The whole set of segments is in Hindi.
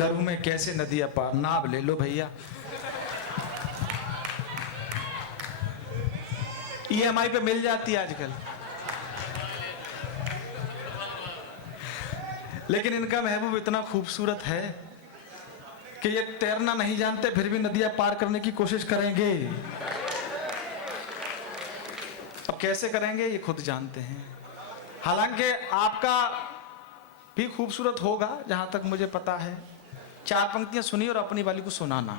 करूं मैं कैसे नदियां पार? नाव ले लो भैया, EMI पे मिल जाती है आजकल। लेकिन इनका महबूब इतना खूबसूरत है कि ये तैरना नहीं जानते फिर भी नदियां पार करने की कोशिश करेंगे। अब कैसे करेंगे ये खुद जानते हैं। हालांकि आपका भी खूबसूरत होगा जहां तक मुझे पता है। 4 पंक्तियां सुनिए और अपनी वाली को सुनाना।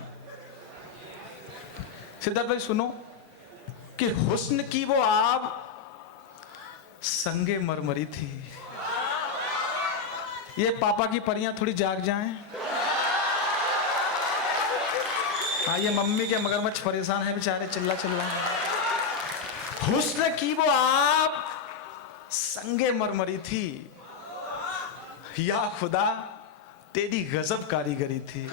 सिद्धार्थ भाई सुनो कि हुस्न की वो आग संगे मरमरी थी। ये पापा की परियां थोड़ी जाग जाएं। हाँ, ये मम्मी के मगरमच्छ परेशान है बेचारे, चिल्ला चिल्ला। हुस्न की वो आग संगे मरमरी थी, या खुदा तेरी गजब कारीगरी थी।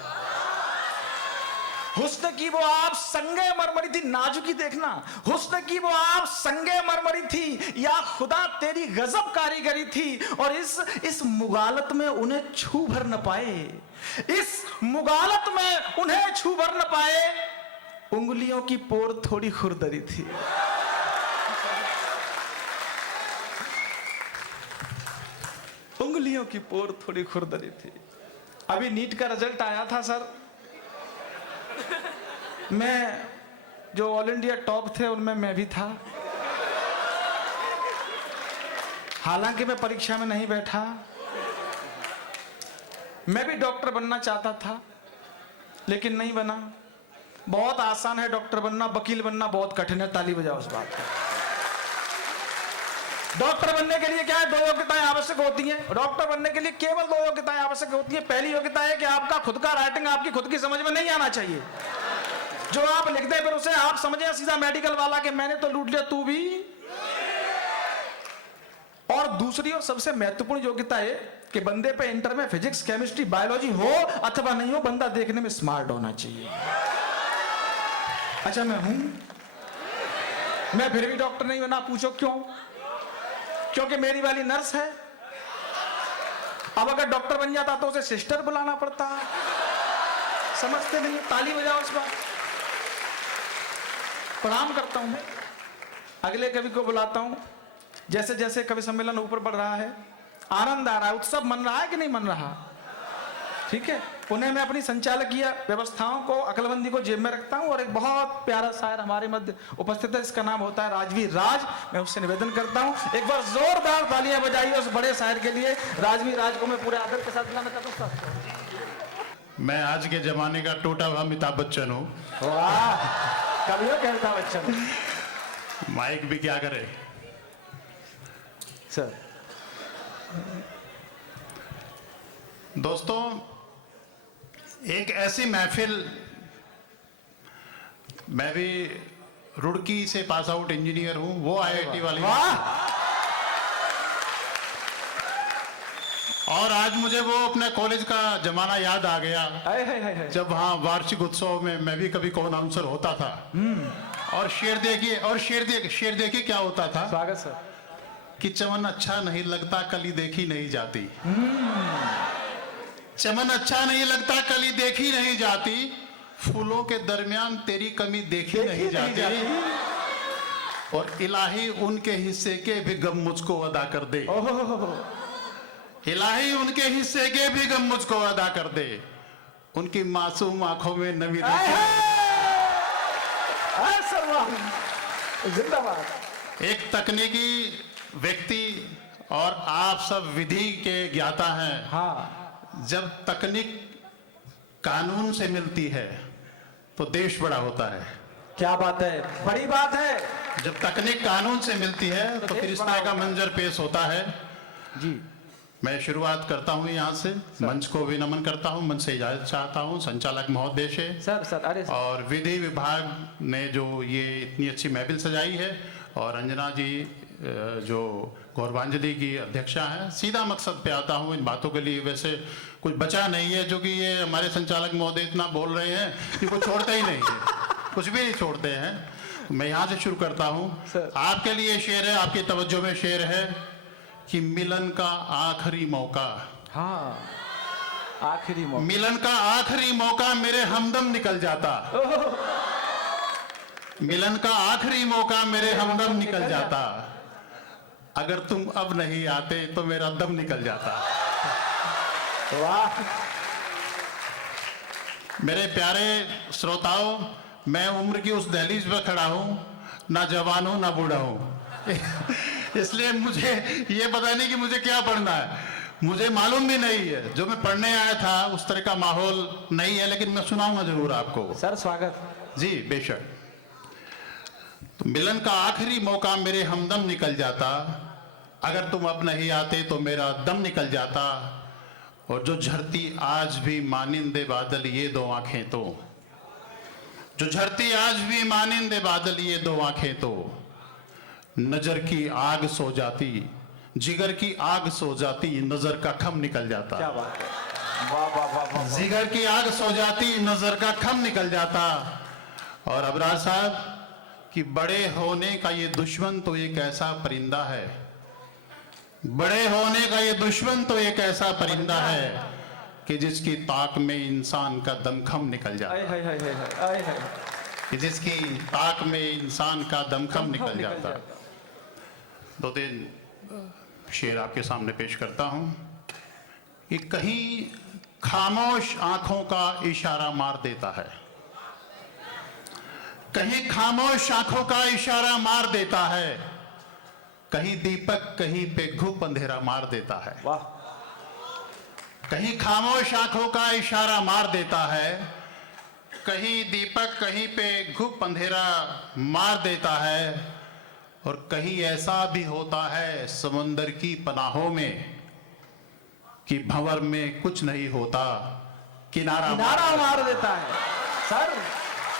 हुस्न की वो आप संगे मरमरी थी, नाजुकी देखना। हुस्न की वो आप संगे मरमरी थी, या खुदा तेरी गजब कारीगरी थी। और इस मुगालत में उन्हें छू भर न पाए, इस मुगालत में उन्हें छू भर न पाए, उंगलियों की पोर थोड़ी खुरदरी थी। उंगलियों की पोर थोड़ी खुरदरी थी। अभी नीट का रिजल्ट आया था सर, मैं जो ऑल इंडिया टॉप थे उनमें मैं भी था। हालांकि मैं परीक्षा में नहीं बैठा। मैं भी डॉक्टर बनना चाहता था लेकिन नहीं बना। बहुत आसान है डॉक्टर बनना, वकील बनना बहुत कठिन है। ताली बजाओ उस बात पर। डॉक्टर बनने के लिए क्या है, 2 योग्यताएं आवश्यक होती हैं। डॉक्टर बनने के लिए केवल 2 योग्यताएं आवश्यक होती हैं। पहली योग्यता है कि आपका खुद का राइटिंग आपकी खुद की समझ में नहीं आना चाहिए। जो आप लिखते हैं फिर उसे आप समझे सीधा मेडिकल वाला कि मैंने तो लूट लिया तू भी। और दूसरी और सबसे महत्वपूर्ण योग्यता है कि बंदे पे इंटर में फिजिक्स, केमिस्ट्री, बायोलॉजी हो अथवा नहीं हो, बंदा देखने में स्मार्ट होना चाहिए। अच्छा, मैं हूं, मैं फिर भी डॉक्टर नहीं बना। पूछो क्यों? क्योंकि मेरी वाली नर्स है। अब अगर डॉक्टर बन जाता तो उसे सिस्टर बुलाना पड़ता। समझते नहीं। ताली बजाओ उस बात। प्रणाम करता हूं मैं अगले कवि को बुलाता हूं। जैसे जैसे कवि सम्मेलन ऊपर बढ़ रहा है, आनंद आ रहा है, उत्सव मन रहा है कि नहीं मन रहा? ठीक है। उन्हें मैं अपनी संचालकीय व्यवस्थाओं को, अकलमंदी को जेब में रखता हूं। और एक बहुत प्यारा शायर हमारे मध्य उपस्थित है, इसका नाम होता है राजवीर राज। मैं उससे निवेदन करता हूं एक बार जोरदार तालियां बजाइए उस बड़े शायर के लिए। राजवीर राज को मैं पूरे आदर के साथ बुलाना चाहता हूं। मैं आज के जमाने का टूटा हुआ अमिताभ बच्चन हूँ। वाह, कभी कहता बच्चन। माइक भी क्या करे सर। दोस्तों, एक ऐसी महफिल, मैं भी रुड़की से पास आउट इंजीनियर हूं, वो IIT वाली। और आज मुझे वो अपने कॉलेज का जमाना याद आ गया, जब हाँ वार्षिक उत्सव में मैं भी कभी कौन आंसर होता था। और शेर देखिए क्या होता था। स्वागत सर। कि चमन अच्छा नहीं लगता कली देखी नहीं जाती। चमन अच्छा नहीं लगता कली देखी नहीं जाती, फूलों के दरमियान तेरी कमी देखी नहीं जाती। और इलाही उनके हिस्से के भी गम मुझको अदा कर दे। इलाही उनके हिस्से के भी गम मुझको अदा कर दे। उनकी मासूम आंखों में नमी जिंदाबाद। एक तकनीकी व्यक्ति और आप सब विधि के ज्ञाता हैं। हाँ, जब तकनीक कानून से मिलती है तो देश बड़ा होता है। क्या बात है, बड़ी बात है। जब तकनीक कानून से मिलती है तो फिर इस तरह का मंजर पेश होता है। जी, मैं शुरुआत करता हूं यहां से। मंच को भी नमन करता हूं, मंच से इजाजत चाहता हूं। संचालक महोदय से सर अरे सर। और विधि विभाग ने जो ये इतनी अच्छी महफिल सजाई है, और अंजना जी जो गौरवांजलि की अध्यक्षा हैं। सीधा मकसद पे आता हूँ इन बातों के लिए। वैसे कुछ बचा नहीं है, जो कि ये हमारे संचालक महोदय इतना बोल रहे हैं कि वो छोड़ते ही नहीं है, कुछ भी नहीं छोड़ते हैं। मैं यहाँ से शुरू करता हूँ। आपके लिए शेर है, आपकी तवज्जो में शेर है कि मिलन का आखिरी मौका। हाँ, आखिरी मौका। मिलन का आखिरी मौका मेरे हमदम निकल जाता, मिलन का आखिरी मौका मेरे हमदम निकल जाता, अगर तुम अब नहीं आते तो मेरा दम निकल जाता। वाह। मेरे प्यारे श्रोताओं, मैं उम्र की उस दहलीज पर खड़ा हूं, ना जवान हूं ना बूढ़ा हूं इसलिए मुझे ये पता नहीं कि मुझे क्या पढ़ना है, मुझे मालूम भी नहीं है। जो मैं पढ़ने आया था उस तरह का माहौल नहीं है, लेकिन मैं सुनाऊंगा जरूर आपको। सर स्वागत। जी बेशक। तो मिलन का आखिरी मौका मेरे हमदम निकल जाता, अगर तुम अब नहीं आते तो मेरा दम निकल जाता। और जो झरती आज भी मानिंदे बादल ये दो आंखें तो, जो झरती आज भी मानिंदे बादल ये दो आंखें तो, नजर की आग सो जाती, जिगर की आग सो जाती, नजर का खम निकल जाता। क्या बात है, वाह वाह वाह वाह। जिगर की आग सो जाती, नजर का खम निकल जाता। और अबरार साहब कि बड़े होने का ये दुश्मन तो एक ऐसा परिंदा है, बड़े होने का ये दुश्मन तो एक ऐसा परिंदा है कि जिसकी ताक में इंसान का दमखम निकल जाता है, हाय हाय हाय हाय हाय हाय। कि जिसकी ताक में इंसान का दमखम निकल जाता। दो तीन शेर आपके सामने पेश करता हूं कि कहीं खामोश आंखों का इशारा मार देता है, कहीं खामोश आंखों का इशारा मार देता है, कहीं दीपक कहीं पे घुप अंधेरा मार देता है। वाह। कहीं खामोश आंखों का इशारा मार देता है, कहीं दीपक कहीं पे घुप अंधेरा मार देता है। और कहीं ऐसा भी होता है समुंदर की पनाहों में कि भंवर में कुछ नहीं होता, किनारा मार देता है। सर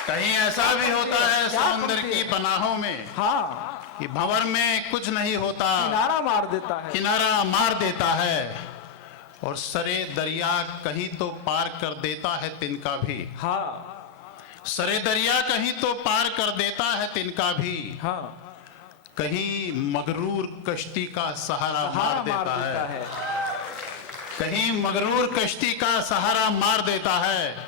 कहीं ऐसा भी होता है समुंदर की पनाहों में, हाँ, कि भंवर में कुछ नहीं होता, किनारा मार देता है, किनारा मार देता है। और सरे दरिया कहीं तो पार कर देता है तिनका भी, हाँ, सरे दरिया कहीं तो पार कर देता है तिनका भी, हाँ, कहीं मगरूर कश्ती का सहारा मार देता है, कहीं मगरूर कश्ती का सहारा मार देता है।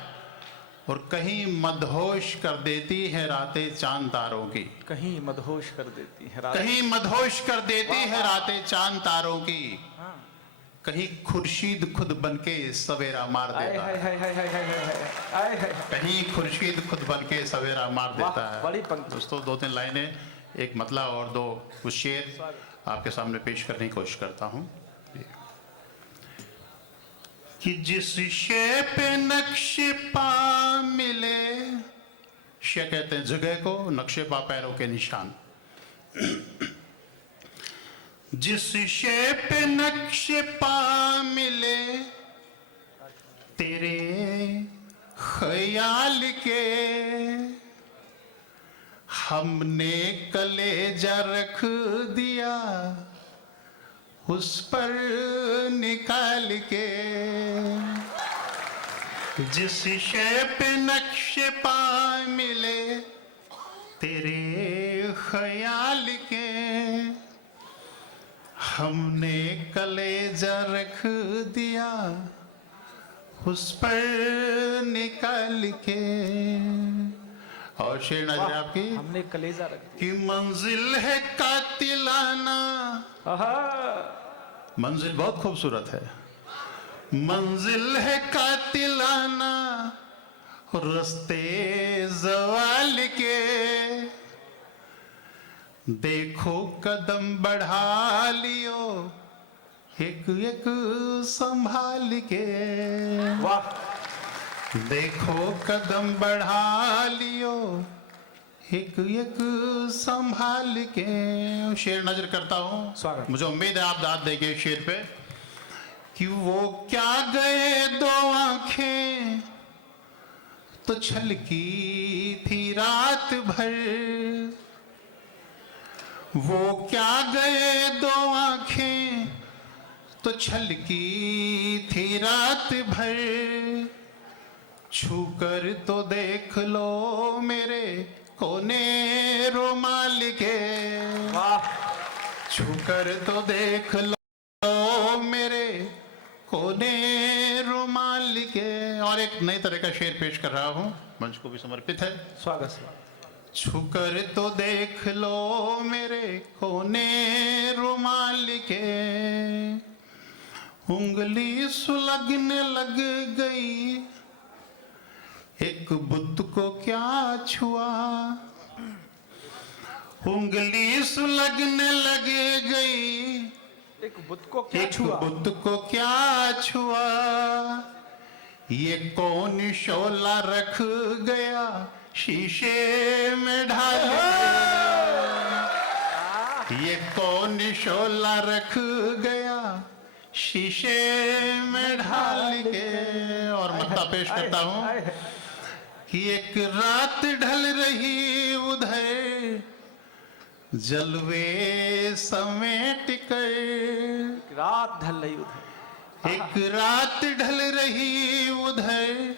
और कहीं मदहोश कर देती है रातें चांद तारों की, कहीं मदहोश कर देती है रात, कहीं मदहोश कर देती है रातें चांद तारों की, हाँ। कहीं खुर्शीद खुद बनके सवेरा मार देता है, हाय हाय हाय हाय हाय हाय हाय। कहीं खुर्शीद खुद बनके सवेरा मार देता है। बड़ी पंक्ति। दोस्तों दो तीन लाइनें, एक मतला और दो कुछ शेर आपके सामने पेश करने की कोशिश करता हूं कि जिस शे पे नक्शे पा मिले, शे कहते हैं जगह को, नक्शे पा पैरों के निशान, जिस शे पे नक्शे पा मिले तेरे ख्याल के, हमने कलेजा रख दिया उस पर निकाल के, जिस शे पे नक्शे पा मिले तेरे ख्याल के, हमने कलेजा रख दिया उस पर निकाल के। और शेर नजर आपकी, हमने कलेजा रख कि मंजिल है कातिलाना, मंजिल बहुत खूबसूरत है, मंजिल है कातिलाना रस्ते जवाल के, देखो कदम बढ़ा लियो एक एक संभाल के, वाह, देखो कदम बढ़ा लियो एक एक संभाल के। शेर नजर करता हूं, स्वागत। मुझे उम्मीद है आप दाद देंगे शेर पे, कि वो क्या गए दो आंखें तो छलकी थी रात भर, वो क्या गए दो आंखें तो छलकी थी रात भर, छू कर तो देख लो मेरे कोने रुमाल के, छू कर तो देख लो मेरे कोने रुमाल और एक नई तरह का शेर पेश कर रहा हूँ, मंच को भी समर्पित है। स्वागत से। छुकर तो देख लो मेरे कोने रुमाल के, उंगली सुलगने लग गई, एक बुत को क्या छुआ। उंगली सुलगने लग गई, एक बुत को क्या एक छुआ? बुत को क्या छुआ। ये कौन शोला रख गया शीशे में ढाल के, ये कौन शोला रख गया शीशे में ढाल के। और मत्ता पेश करता हूँ कि एक रात ढल रही उधर, जलवे समेट कर। रात ढल रही उधर, एक रात ढल रही उधर,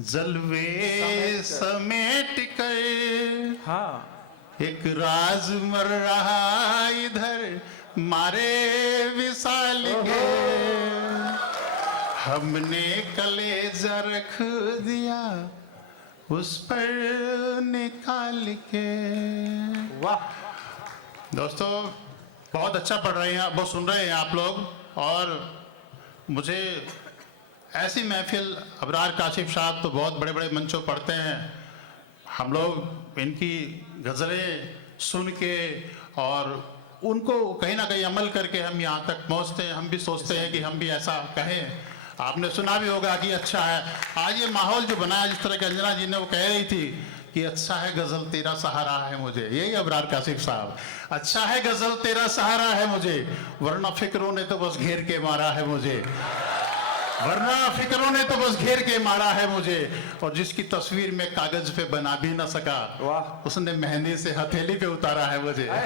जलवे समेट कर। हाँ, एक राज मर रहा इधर, मारे विशाल के, हमने कलेजा रख दिया उस पर निकाल के। वाह। दोस्तों बहुत अच्छा पढ़ रहे हैं, बहुत सुन रहे हैं आप लोग। और मुझे ऐसी महफिल, अबरार काशिफ साहब तो बहुत बड़े बड़े मंचों पढ़ते हैं, हम लोग इनकी गज़लें सुन के और उनको कहीं ना कहीं अमल करके हम यहाँ तक पहुँचते हैं। हम भी सोचते हैं कि हम भी ऐसा कहें। आपने सुना भी होगा कि अच्छा है आज ये माहौल जो बना है, जिस तरह की अंजना जी ने वो कह रही थी कि अच्छा है गजल तेरा सहारा है मुझे, यही अबरार काशिफ साहब। अच्छा है गजल तेरा सहारा है मुझे, वरना फिक्रों ने तो बस घेर के मारा है मुझे, वरना फिक्रों ने तो बस घेर के मारा है मुझे। और जिसकी तस्वीर में कागज पे बना भी ना सका, वाह, उसने मेहंदी से हथेली पे उतारा है मुझे। है।